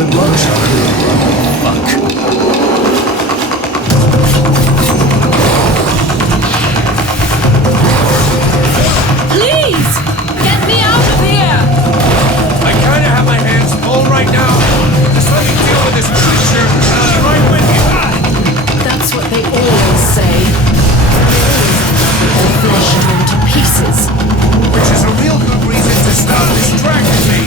Good luck, son. Fuck. Please! Get me out of here! I kinda have my hands full right now. Just let me deal with this creature, and I'll be right with you. That's what they always say. Their flesh torn to pieces. Which is a real good reason to stop distracting me.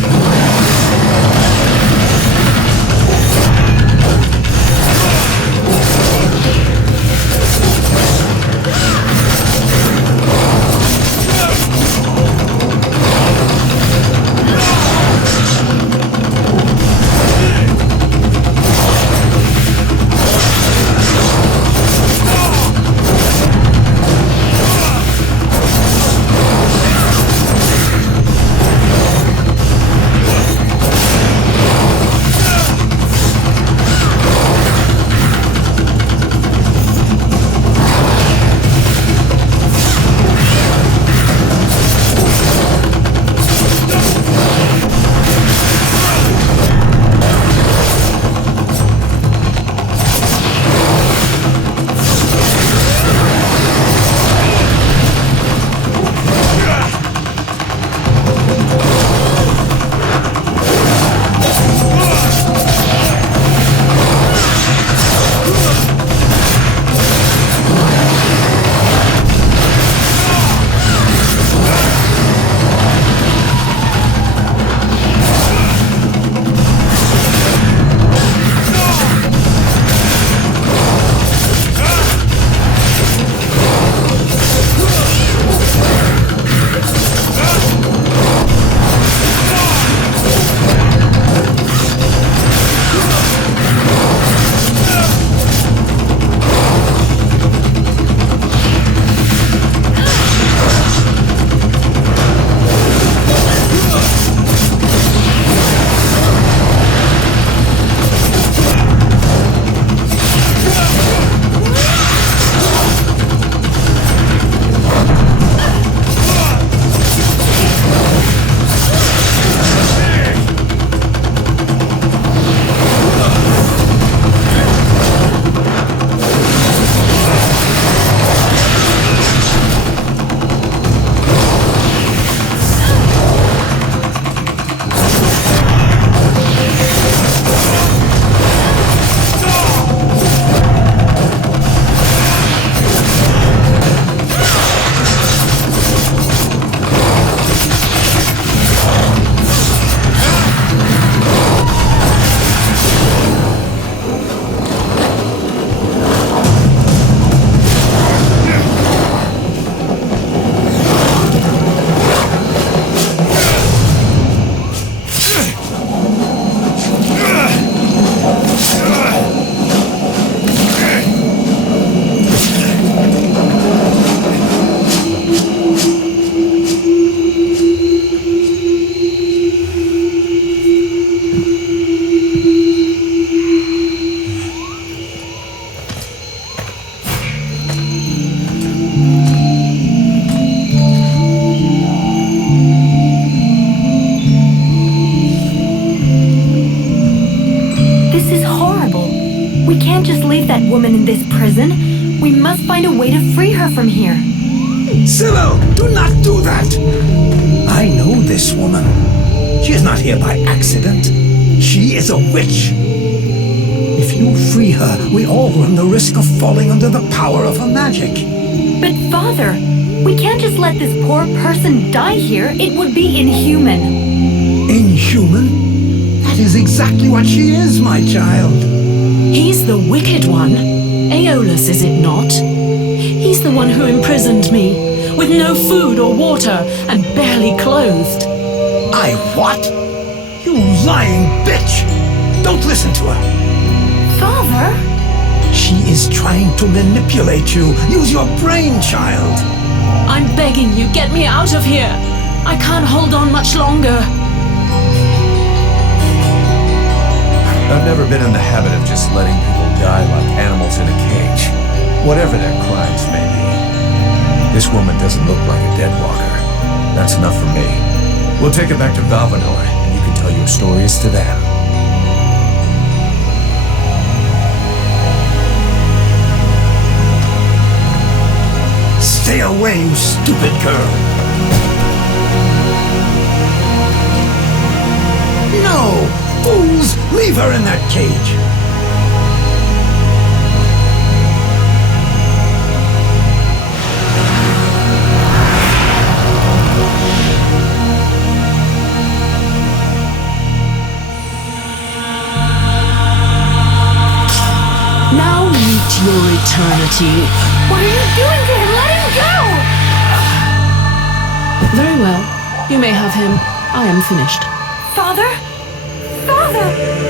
woman in this prison. We must find a way to free her from here. Sybil, do not do that! I know this woman. She is not here by accident. She is a witch. If you free her, we all run the risk of falling under the power of her magic. But Father, we can't just let this poor person die here. It would be inhuman. Inhuman? That is exactly what she is, my child. He's the wicked one. Aeolus, is it not? He's the one who imprisoned me, with no food or water, and barely clothed. I what? You lying bitch! Don't listen to her. Father? She is trying to manipulate you. Use your brain, child. I'm begging you, get me out of here. I can't hold on much longer. I've never been in the habit of just letting people die like animals in a cage, whatever their crimes may be. This woman doesn't look like a dead walker. That's enough for me. We'll take it back to Valvanor, and you can tell your stories to them. time, stupid girl. No! Fools! Leave her in that cage! Now meet your eternity. What are you doing to him? Let him go! Very well. You may have him. I am finished. Father? Father!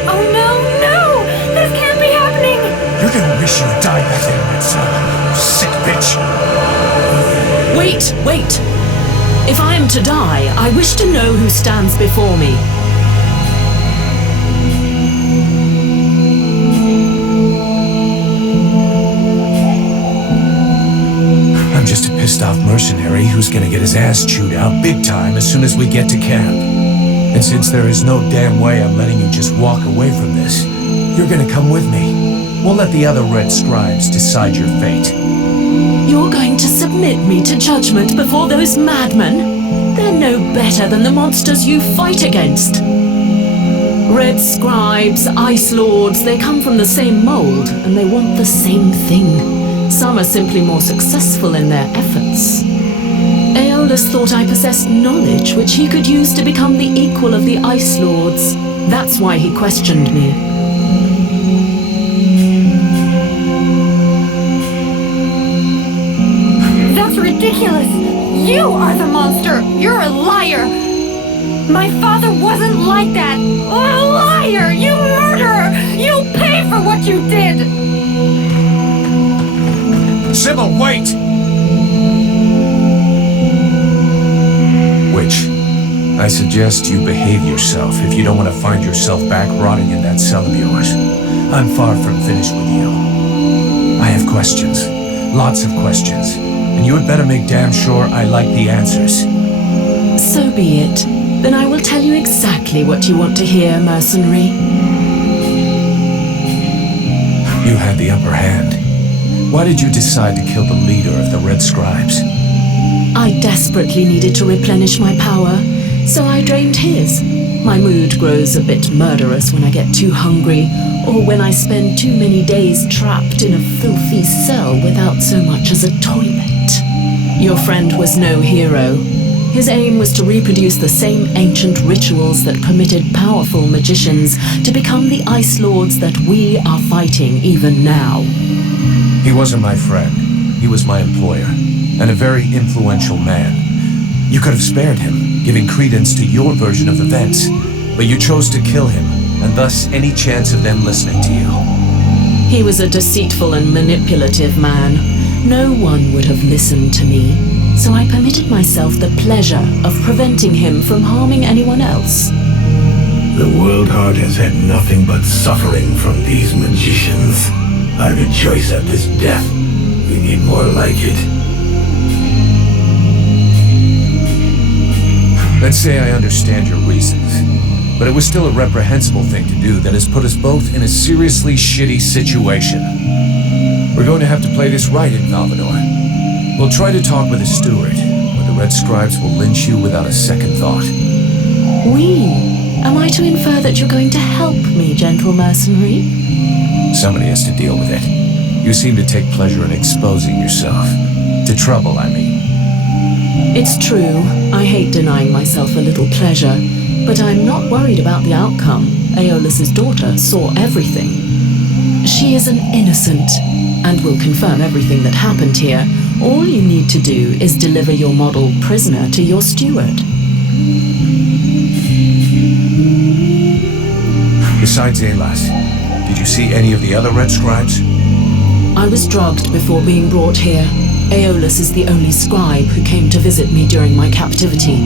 Oh no, no! This can't be happening! You're gonna wish you died back there in that cell, you sick bitch! Wait! If I am to die, I wish to know who stands before me. I'm just a pissed-off mercenary who's gonna get his ass chewed out big time as soon as we get to camp. And since there is no damn way I'm letting you just walk away from this, you're gonna come with me. We'll let the other red scribes decide your fate. You're going to submit me to judgment before those madmen? They're no better than the monsters you fight against. Red scribes, ice lords, they come from the same mold, and they want the same thing. Some are simply more successful in their efforts. Aeolus thought I possessed knowledge which he could use to become the equal of the ice lords. That's why he questioned me. That's ridiculous! You are the monster! You're a liar! My father wasn't like that! A liar! You murderer! You'll pay for what you did! Sybil, wait! Witch, I suggest you behave yourself if you don't want to find yourself back rotting in that cell of yours. I'm far from finished with you. I have questions. Lots of questions. And you had better make damn sure I like the answers. So be it. Then I will tell you exactly what you want to hear, mercenary. You had the upper hand. Why did you decide to kill the leader of the Red Scribes? I desperately needed to replenish my power, so I drained his. My mood grows a bit murderous when I get too hungry, or when I spend too many days trapped in a filthy cell without so much as a toilet. Your friend was no hero. His aim was to reproduce the same ancient rituals that permitted powerful magicians to become the Ice Lords that we are fighting even now. He wasn't my friend. He was my employer, and a very influential man. You could have spared him, giving credence to your version of events, but you chose to kill him, and thus any chance of them listening to you. He was a deceitful and manipulative man. No one would have listened to me, so I permitted myself the pleasure of preventing him from harming anyone else. The World Heart has had nothing but suffering from these magicians. I rejoice at this death. We need more like it. Let's say I understand your reasons, but it was still a reprehensible thing to do that has put us both in a seriously shitty situation. We're going to have to play this right in Valvador. We'll try to talk with the steward, where the Red Scribes will lynch you without a second thought. We? Am I to infer that you're going to help me, gentle mercenary? Somebody has to deal with it. You seem to take pleasure in exposing yourself. To trouble, I mean. It's true, I hate denying myself a little pleasure, but I'm not worried about the outcome. Aeolus's daughter saw everything. She is an innocent, and will confirm everything that happened here. All you need to do is deliver your model prisoner to your steward. Besides Aelas, did you see any of the other Red Scribes? I was drugged before being brought here. Aeolus is the only scribe who came to visit me during my captivity.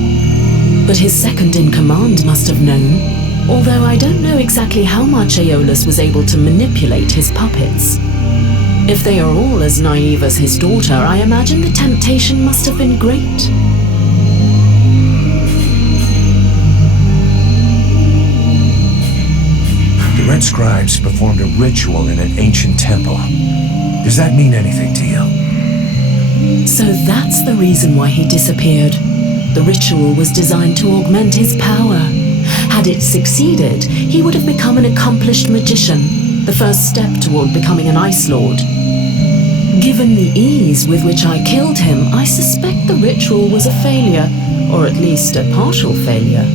But his second-in-command must have known, although I don't know exactly how much Aeolus was able to manipulate his puppets. If they are all as naive as his daughter, I imagine the temptation must have been great. The Red Scribes performed a ritual in an ancient temple. Does that mean anything to you? So that's the reason why he disappeared. The ritual was designed to augment his power. Had it succeeded, he would have become an accomplished magician, the first step toward becoming an Ice Lord. Given the ease with which I killed him, I suspect the ritual was a failure, or at least a partial failure.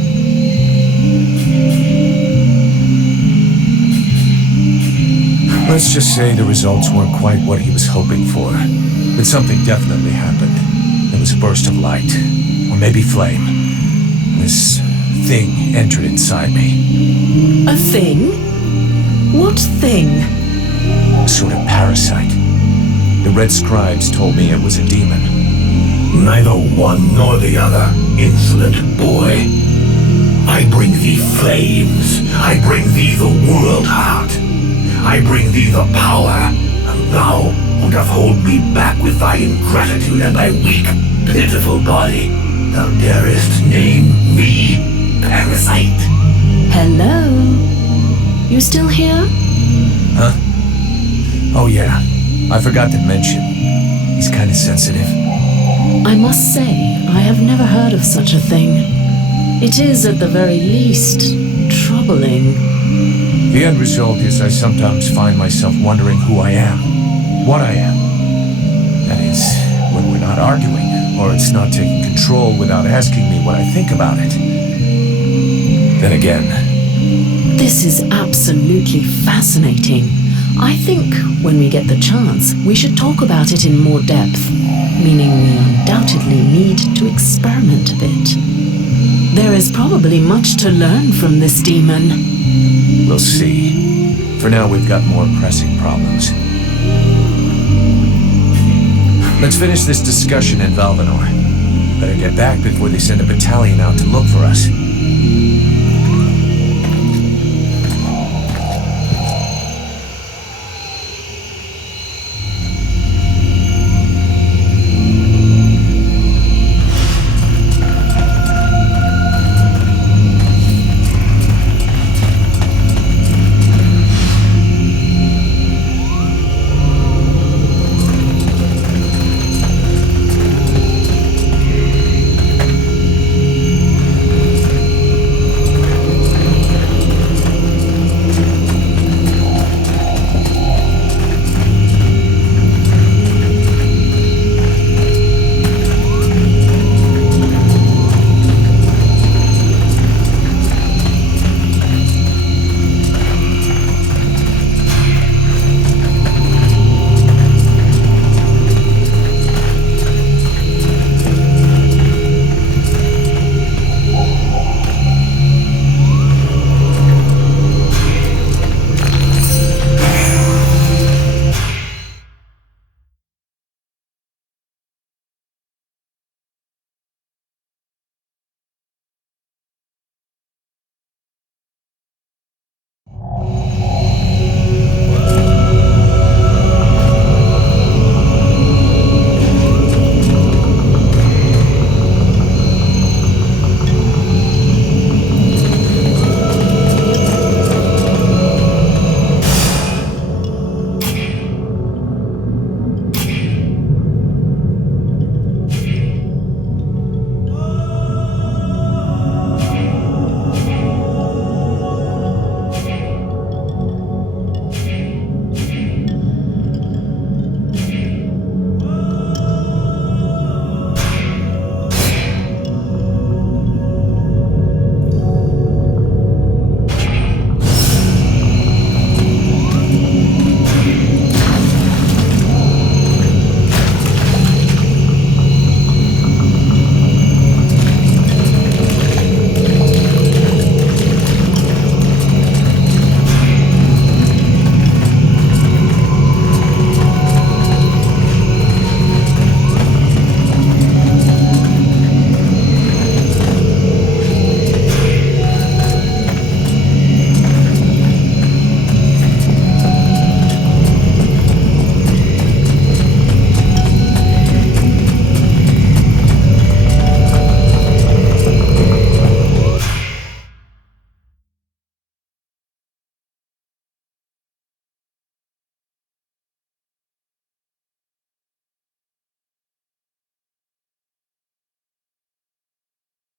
Let's just say the results weren't quite what he was hoping for. But something definitely happened. There was a burst of light, or maybe flame. This thing entered inside me. A thing? What thing? A sort of parasite. The Red Scribes told me it was a demon. Neither one nor the other, insolent boy. I bring thee flames. I bring thee the world heart. I bring thee the power, and thou would have hold me back with thy ingratitude and thy weak, pitiful body. Thou darest name me parasite. Hello? You still here? Huh? Oh yeah, I forgot to mention. He's kind of sensitive. I must say, I have never heard of such a thing. It is, at the very least, troubling. The end result is I sometimes find myself wondering who I am, what I am. That is, when we're not arguing, or it's not taking control without asking me what I think about it. Then again... This is absolutely fascinating. I think, when we get the chance, we should talk about it in more depth, meaning we undoubtedly need to experiment a bit. There is probably much to learn from this demon. We'll see. For now, we've got more pressing problems. Let's finish this discussion in Valvanor. Better get back before they send a battalion out to look for us.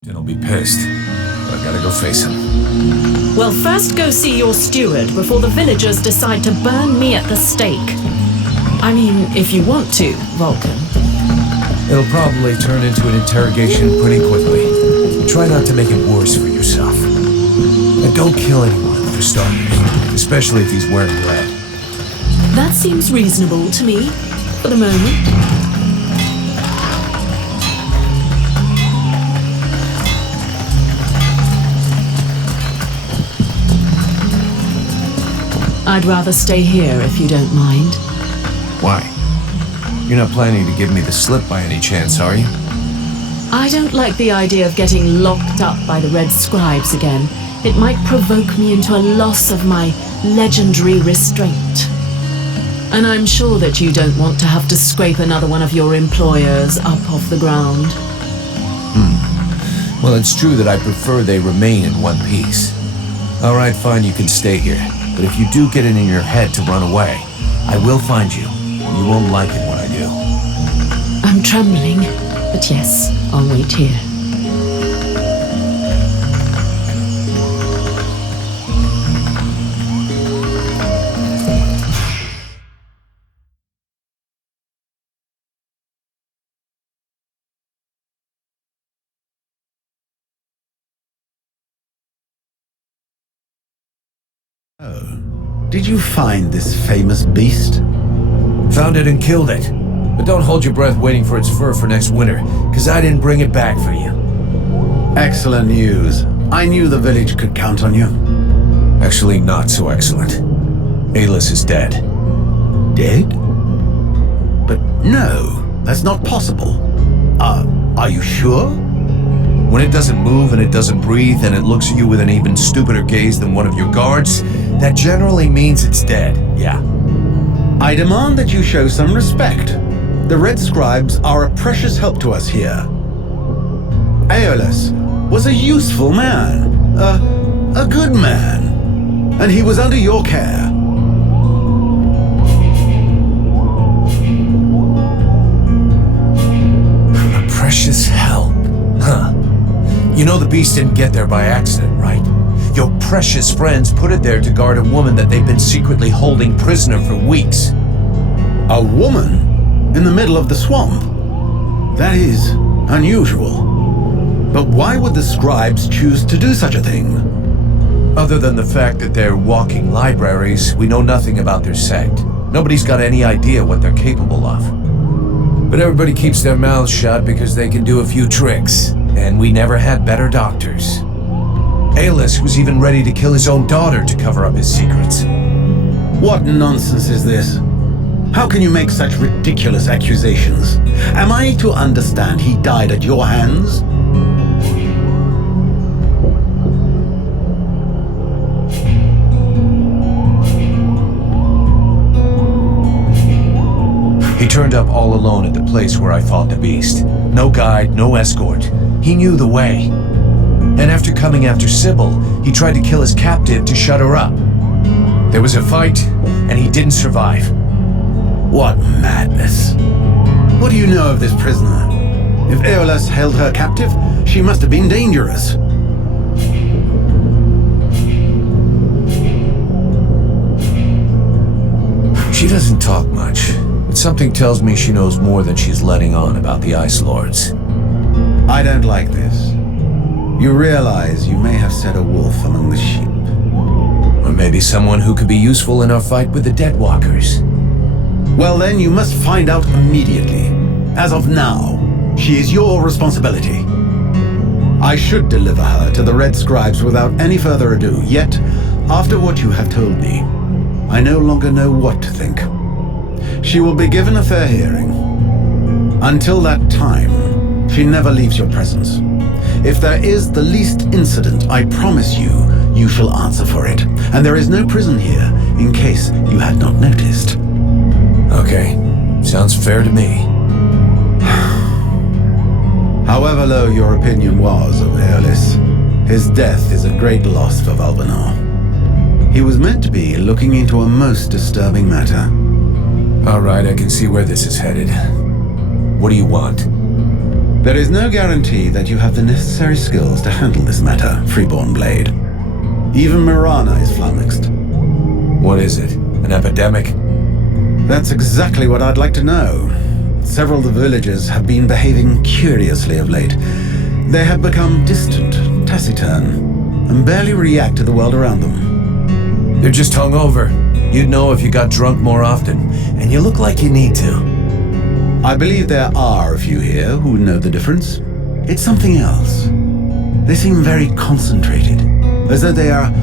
Then I'll be pissed. But I gotta go face him. Well, first go see your steward before the villagers decide to burn me at the stake. I mean, if you want to, Vulcan. It'll probably turn into an interrogation pretty quickly. Try not to make it worse for yourself. And don't kill anyone, for starters. Especially if he's wearing red. That seems reasonable to me, for the moment. I'd rather stay here if you don't mind. Why? You're not planning to give me the slip by any chance, are you? I don't like the idea of getting locked up by the Red Scribes again. It might provoke me into a loss of my legendary restraint. And I'm sure that you don't want to have to scrape another one of your employers up off the ground. Well, it's true that I prefer they remain in one piece. All right, fine, you can stay here. But if you do get it in your head to run away, I will find you. And you won't like it when I do. I'm trembling, but yes, I'll wait here. Did you find this famous beast? Found it and killed it. But don't hold your breath waiting for its fur for next winter, because I didn't bring it back for you. Excellent news. I knew the village could count on you. Actually, not so excellent. Alis is dead. Dead? But no, that's not possible. Are you sure? When it doesn't move and it doesn't breathe and it looks at you with an even stupider gaze than one of your guards, that generally means it's dead, yeah. I demand that you show some respect. The Red Scribes are a precious help to us here. Aeolus was a useful man, a good man, and he was under your care. A precious help, huh? You know the beast didn't get there by accident, right? Your precious friends put it there to guard a woman that they've been secretly holding prisoner for weeks. A woman? In the middle of the swamp? That is unusual. But why would the scribes choose to do such a thing? Other than the fact that they're walking libraries, we know nothing about their sect. Nobody's got any idea what they're capable of. But everybody keeps their mouths shut because they can do a few tricks, and we never had better doctors. Aeolus was even ready to kill his own daughter to cover up his secrets. What nonsense is this? How can you make such ridiculous accusations? Am I to understand he died at your hands? He turned up all alone at the place where I fought the beast. No guide, no escort. He knew the way. And after coming after Sybil, he tried to kill his captive to shut her up. There was a fight, and he didn't survive. What madness. What do you know of this prisoner? If Aeolus held her captive, she must have been dangerous. She doesn't talk much, but something tells me she knows more than she's letting on about the Ice Lords. I don't like this. You realize you may have set a wolf among the sheep. Or maybe someone who could be useful in our fight with the Deadwalkers. Well then, you must find out immediately. As of now, she is your responsibility. I should deliver her to the Red Scribes without any further ado, yet, after what you have told me, I no longer know what to think. She will be given a fair hearing. Until that time, she never leaves your presence. If there is the least incident, I promise you, you shall answer for it. And there is no prison here, in case you had not noticed. Okay, sounds fair to me. However low your opinion was of Aeolus, his death is a great loss for Valvanor. He was meant to be looking into a most disturbing matter. All right, I can see where this is headed. What do you want? There is no guarantee that you have the necessary skills to handle this matter, Freeborn Blade. Even Mirana is flummoxed. What is it? An epidemic? That's exactly what I'd like to know. Several of the villagers have been behaving curiously of late. They have become distant, taciturn, and barely react to the world around them. They're just hungover. You'd know if you got drunk more often, and you look like you need to. I believe there are a few here who know the difference. It's something else. They seem very concentrated, as though they are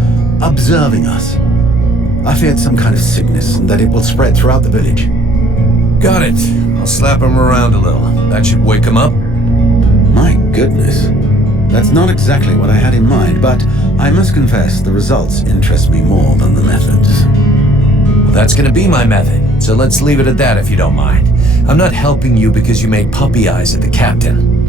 observing us. I feared some kind of sickness and that it will spread throughout the village. Got it. I'll slap him around a little. That should wake him up. My goodness. That's not exactly what I had in mind, but I must confess the results interest me more than the methods. Well, that's gonna be my method, so let's leave it at that if you don't mind. I'm not helping you because you made puppy eyes at the captain.